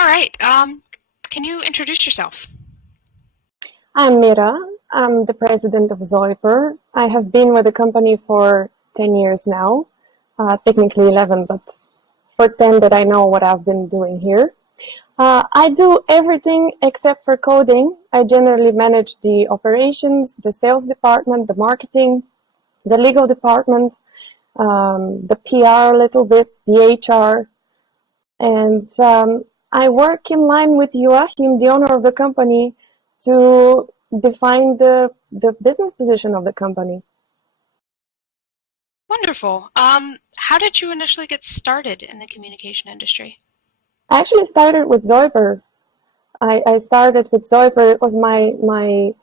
All right. Can you introduce yourself? I'm Mira. I'm the president of Zoiper. I have been with the company for 10 years now, technically 11, but for 10 that I know what I've been doing here. I do everything except for coding. I generally manage the operations, the sales department, the marketing, the legal department, the PR a little bit, the HR, and I work in line with Joachim, the owner of the company, to define the business position of the company. Wonderful. How did you initially get started in the communication industry? I actually started with Zoiper. I started with Zoiper. It was my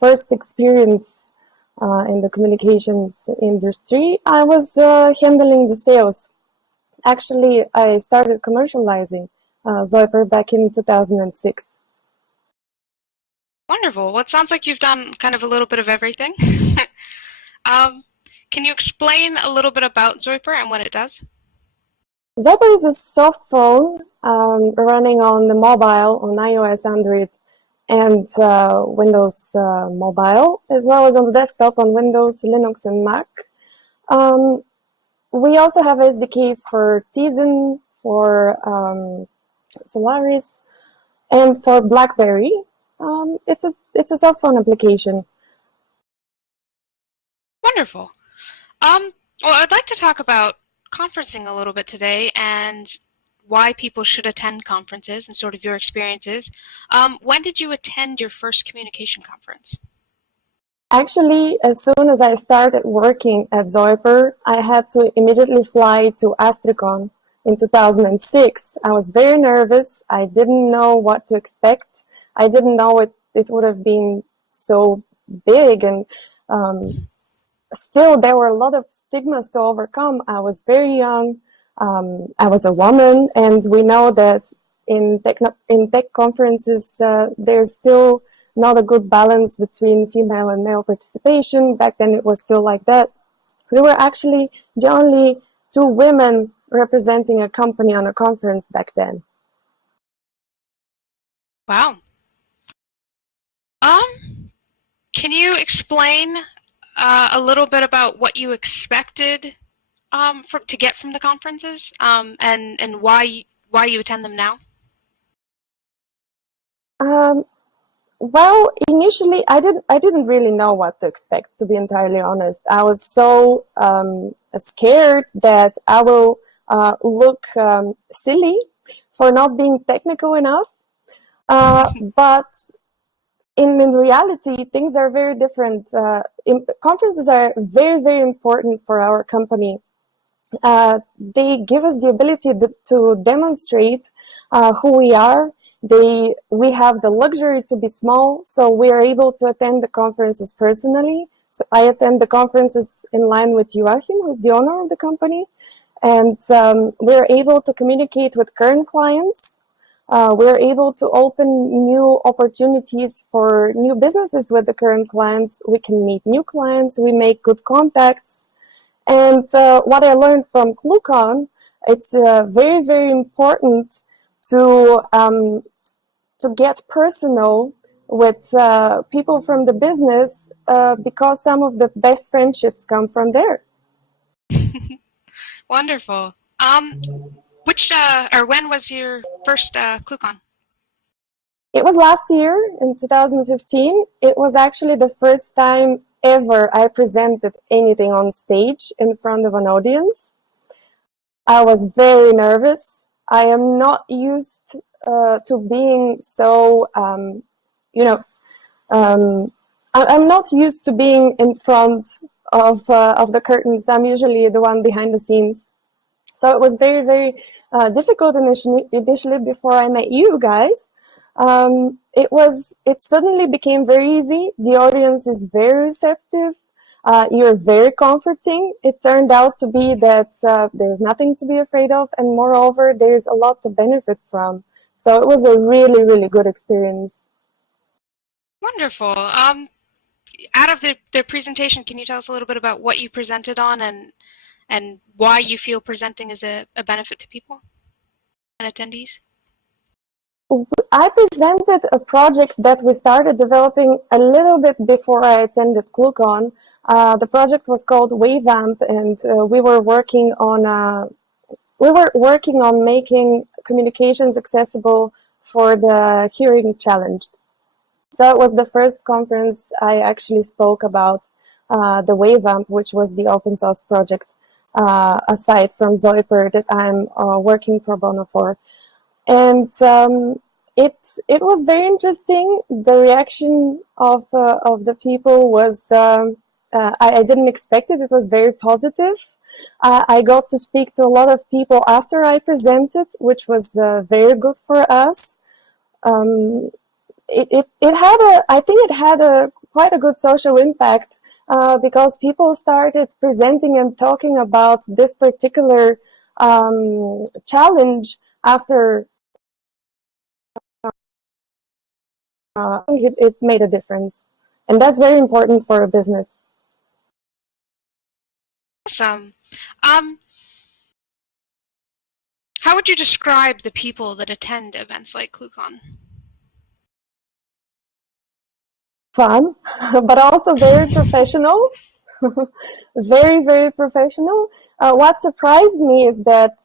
first experience in the communications industry. I was handling the sales. Actually, I started commercializing Zoiper back in 2006. Wonderful. Well, it sounds like you've done kind of a little bit of everything. Can you explain a little bit about Zoiper and what it does? Zoiper is a soft phone running on the mobile, on iOS, Android, and Windows Mobile, as well as on the desktop on Windows, Linux, and Mac. We also have SDKs for Tizen, for Solaris, and for BlackBerry. It's a soft phone application. Wonderful. Well, I'd like to talk about conferencing a little bit today and why people should attend conferences and sort of your experiences. When did you attend your first communication conference? Actually, as soon as I started working at Zoiper, I had to immediately fly to Astricon in 2006. I was very nervous. I didn't know what to expect. I didn't know it would have been so big, and still there were a lot of stigmas to overcome. I was very young. I was a woman, and we know that in tech conferences, there's still not a good balance between female and male participation. Back then it was still like that. We were actually the only two women representing a company on a conference back then. Wow. Can you explain a little bit about what you expected to get from the conferences, and why you attend them now? Well, initially, I didn't really know what to expect, to be entirely honest. I was so scared that I will look silly for not being technical enough. But in reality, things are very different. Conferences are very, very important for our company. They give us the ability to demonstrate who we are. We have the luxury to be small, so we are able to attend the conferences personally. So I attend the conferences in line with Joachim, who's the owner of the company, and we're able to communicate with current clients. We're able to open new opportunities for new businesses with the current clients. We can meet new clients. We make good contacts. And what I learned from ClueCon, it's very, very important to get personal with people from the business because some of the best friendships come from there. Wonderful. When was your first ClueCon? It was last year in 2015. It was actually the first time ever I presented anything on stage in front of an audience. I was very nervous. I am not used to being so, I'm not used to being in front of the curtains. I'm usually the one behind the scenes. So it was very, very difficult initially before I met you guys. It suddenly became very easy. The audience is very receptive. You're very comforting. It turned out to be that there's nothing to be afraid of, and moreover, there's a lot to benefit from. So it was a really, really good experience. Wonderful. Out of the presentation, can you tell us a little bit about what you presented on and why you feel presenting is a benefit to people and attendees? I presented a project that we started developing a little bit before I attended ClueCon. The project was called WaveAmp, and we were working on making communications accessible for the hearing challenged. So it was the first conference I actually spoke about the WaveAmp, which was the open source project aside from Zoiper that I'm working pro bono for. And it was very interesting. The reaction of the people was I didn't expect it. It was very positive. I got to speak to a lot of people after I presented, which was very good for us. It had I think it had quite a good social impact because people started presenting and talking about this particular challenge after. It made a difference, and that's very important for a business. Awesome. How would you describe the people that attend events like ClueCon? Fun, but also very professional. Very, very professional. What surprised me is that,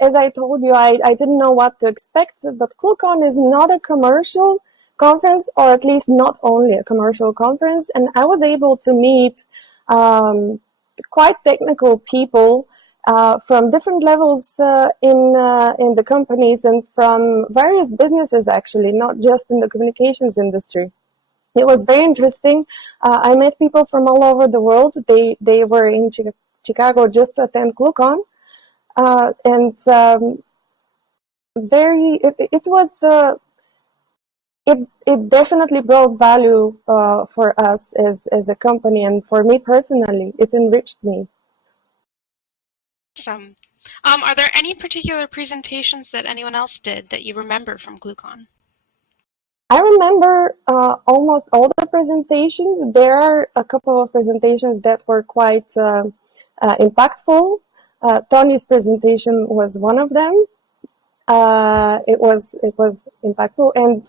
as I told you, I didn't know what to expect, but ClueCon is not a commercial conference, or at least not only a commercial conference, and I was able to meet quite technical people from different levels in the companies and from various businesses, actually, not just in the communications industry. It was very interesting. I met people from all over the world. They were in Chicago just to attend ClueCon, and it definitely brought value for us as a company, and for me personally, it enriched me. Awesome. Are there any particular presentations that anyone else did that you remember from ClueCon? I remember almost all the presentations. There are a couple of presentations that were quite impactful. Tony's presentation was one of them. It was impactful, and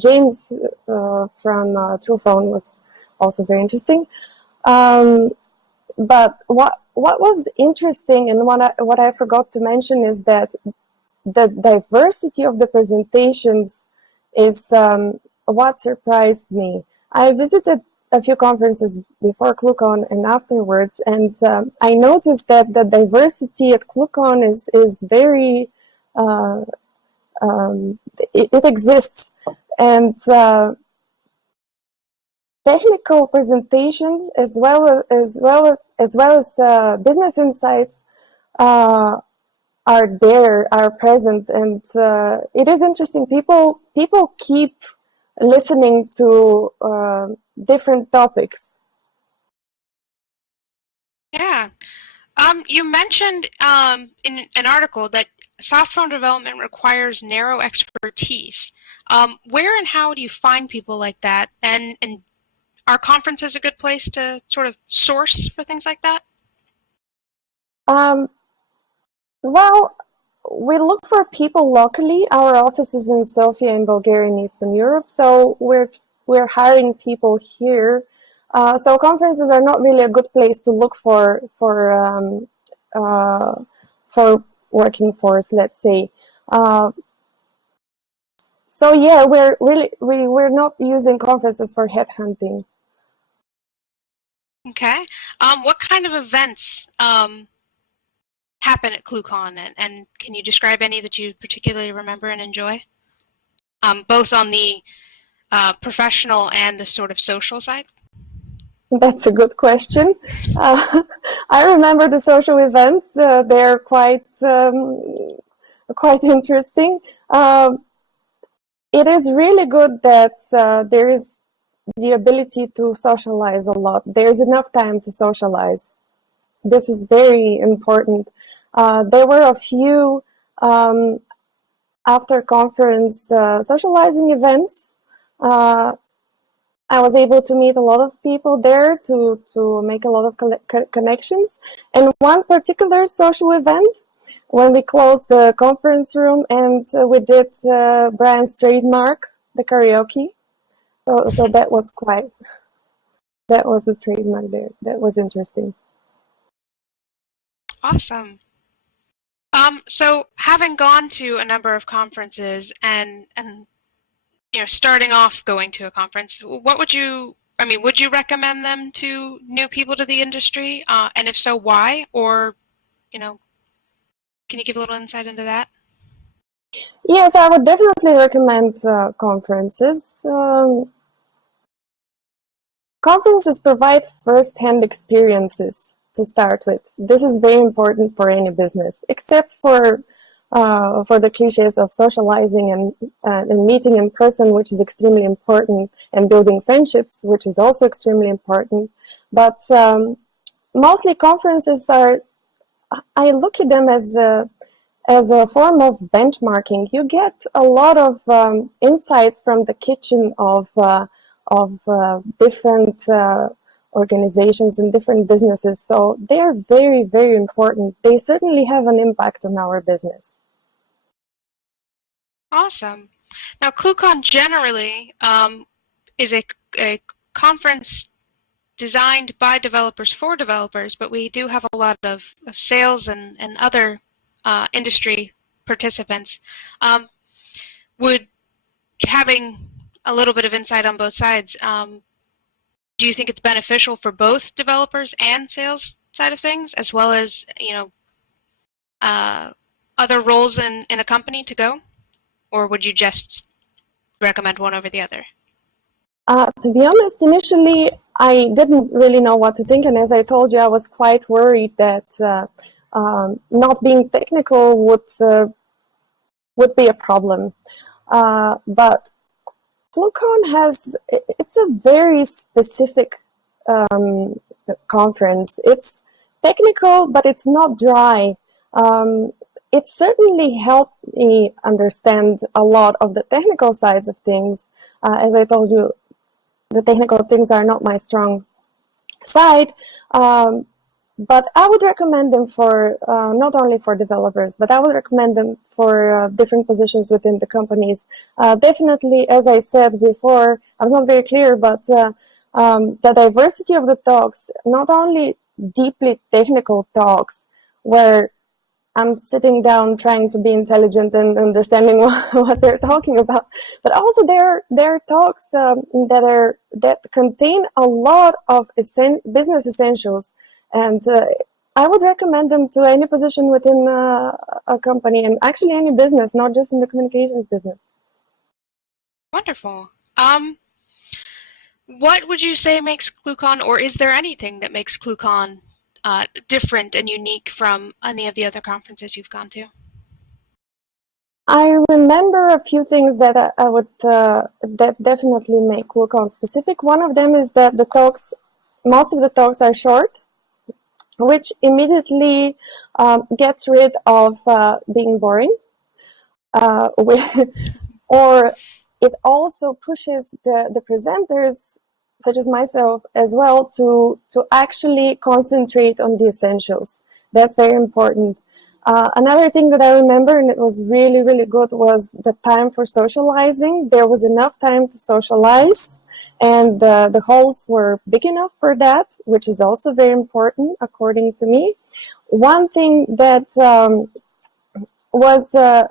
James from TruePhone was also very interesting. But what was interesting, and what I forgot to mention, is that the diversity of the presentations is what surprised me. I visited a few conferences before ClueCon and afterwards, and I noticed that the diversity at ClueCon is very it exists, and technical presentations as well as business insights are present, and it is interesting. People keep listening to different topics. Yeah. You mentioned in an article that software development requires narrow expertise. Where and how do you find people like that? And are conferences a good place to sort of source for things like that? Well, we look for people locally. Our office is in Sofia in Bulgaria in Eastern Europe, so we're hiring people here. So conferences are not really a good place to look for working force, let's say. So yeah, we're not using conferences for headhunting. Okay. What kind of events happen at ClueCon, and can you describe any that you particularly remember and enjoy? Both on the professional and the sort of social side? That's a good question. I remember the social events. They're quite interesting. It is really good that there is the ability to socialize a lot. There's enough time to socialize. This is very important. There were a few after conference socializing events. I was able to meet a lot of people there to make a lot of connections. And one particular social event when we closed the conference room and we did Brian's trademark, the karaoke. So that was the trademark there. That was interesting. Awesome. So having gone to a number of conferences and starting off going to a conference, what would you recommend them to new people to the industry? And if so, why? Or, can you give a little insight into that? Yes, I would definitely recommend conferences. Conferences provide first-hand experiences to start with. This is very important for any business, except for the cliches of socializing and meeting in person, which is extremely important, and building friendships, which is also extremely important. But mostly conferences I look at them as a form of benchmarking. You get a lot of insights from the kitchen of different organizations and different businesses. So they're very, very important. They certainly have an impact on our business. Awesome. Now, ClueCon generally is a conference designed by developers for developers, but we do have a lot of sales and other industry participants. Would having a little bit of insight on both sides, do you think it's beneficial for both developers and sales side of things, as well as other roles in a company to go? Or would you just recommend one over the other? To be honest, initially I didn't really know what to think, and as I told you, I was quite worried that not being technical would be a problem. But ClueCon it's a very specific conference. It's technical, but it's not dry. It certainly helped me understand a lot of the technical sides of things. As I told you, the technical things are not my strong side. But I would recommend them for not only for developers, but I would recommend them for different positions within the companies. Definitely, as I said before, I was not very clear, but the diversity of the talks, not only deeply technical talks, where I'm sitting down trying to be intelligent and understanding what they're talking about, but also there are talks that contain a lot of business essentials. And I would recommend them to any position within a company, and actually any business, not just in the communications business. Wonderful. What would you say makes ClueCon, or is there anything that makes ClueCon different and unique from any of the other conferences you've gone to? I remember a few things that I would that definitely make ClueCon specific. One of them is that most of the talks are short, which immediately gets rid of being boring, or it also pushes the presenters, such as myself as well, to actually concentrate on the essentials. That's very important. Another thing that I remember, and it was really, really good, was the time for socializing. There was enough time to socialize, and the halls were big enough for that, which is also very important, according to me. One thing that was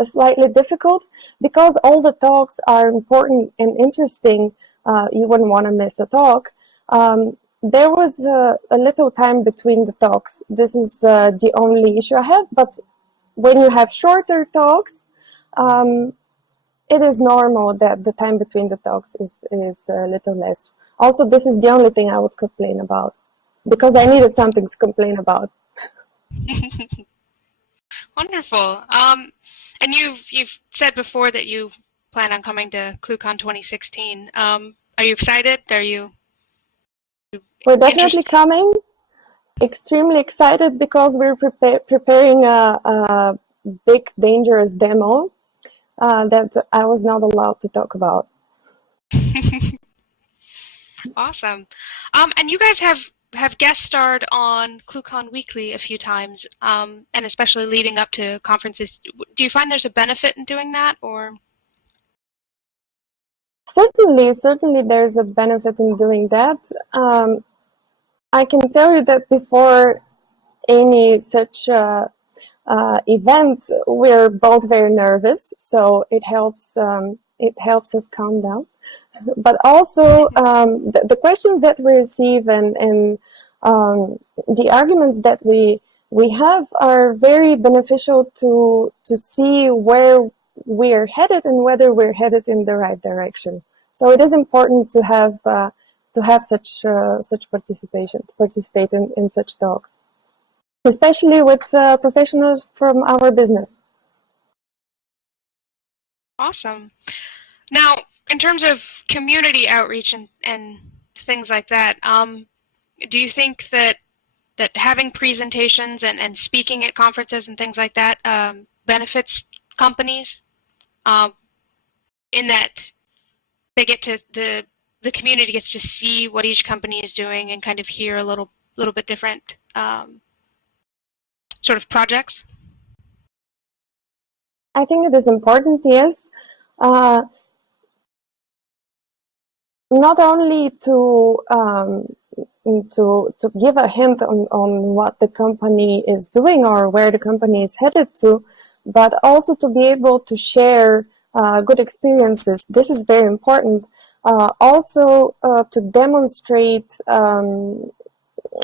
slightly difficult, because all the talks are important and interesting, you wouldn't want to miss a talk. There was a little time between the talks. This is the only issue I have, but when you have shorter talks, it is normal that the time between the talks is a little less. Also, this is the only thing I would complain about, because I needed something to complain about. Wonderful. And you've said before that you plan on coming to ClueCon 2016. Are you excited? We're definitely coming. Extremely excited because we're preparing a big, dangerous demo that I was not allowed to talk about. Awesome. And you guys have have guest starred on ClueCon Weekly a few times, and especially leading up to conferences. Do you find there's a benefit in doing that, or? Certainly there's a benefit in doing that. I can tell you that before any such event, we're both very nervous, so it helps us calm down. But also, the questions that we receive and the arguments that we have are very beneficial to see where we're headed and whether we're headed in the right direction. So it is important to have such participation, to participate in such talks, especially with professionals from our business. Awesome. Now, in terms of community outreach and things like that, do you think that having presentations and speaking at conferences and things like that benefits companies in that they get to the community gets to see what each company is doing and kind of hear a little bit different sort of projects? I think it is important, yes. Not only to give a hint on what the company is doing or where the company is headed to, but also to be able to share good experiences. This is very important. Also to demonstrate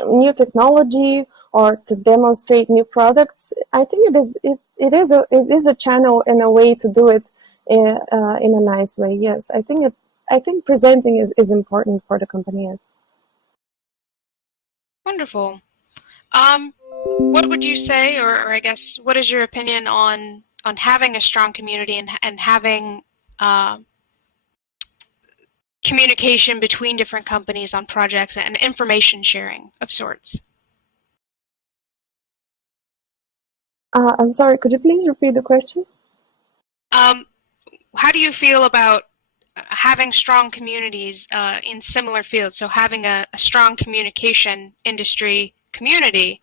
new technology or to demonstrate new products. I think it is a channel and a way to do it in a nice way. Yes, I think presenting is important for the company. Wonderful. What would you say, or I guess, what is your opinion on having a strong community and having communication between different companies on projects and information sharing of sorts? I'm sorry, could you please repeat the question? How do you feel about having strong communities in similar fields? So having a strong communication industry community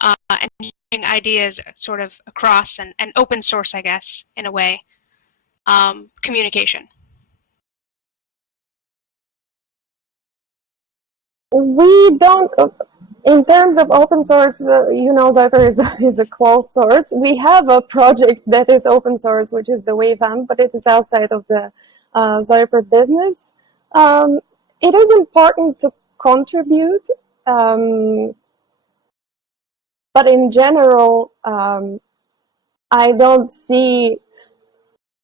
and sharing ideas sort of across and open source, I guess, in a way, communication. We don't, in terms of open source, Zoiper is a closed source. We have a project that is open source, which is the WaveAmp, but it is outside of the Zoiper business. It is important to contribute, but in general, I don't see,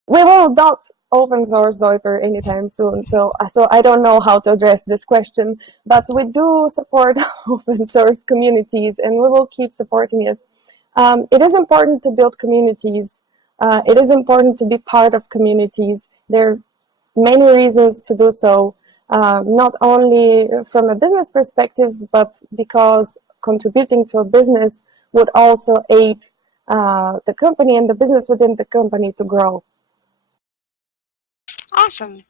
we will not open source Zoiper anytime soon, so I don't know how to address this question, but we do support open source communities and we will keep supporting it. It is important to build communities. It is important to be part of communities. There are many reasons to do so, not only from a business perspective, but because contributing to a business would also aid the company and the business within the company to grow. Awesome.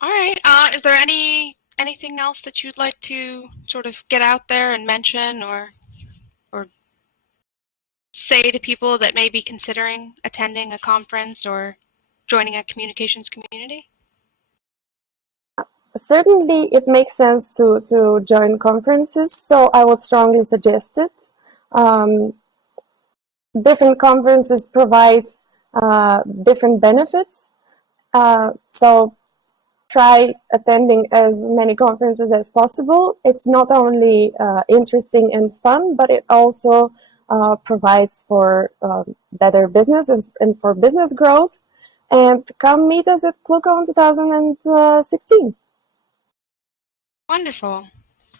All right. Is there anything else that you'd like to sort of get out there and mention or say to people that may be considering attending a conference or joining a communications community? Certainly, it makes sense to join conferences, so I would strongly suggest it. Different conferences provide different benefits, so try attending as many conferences as possible. It's not only interesting and fun, but it also provides for better business and for business growth. And come meet us at ClueCon 2016. Wonderful.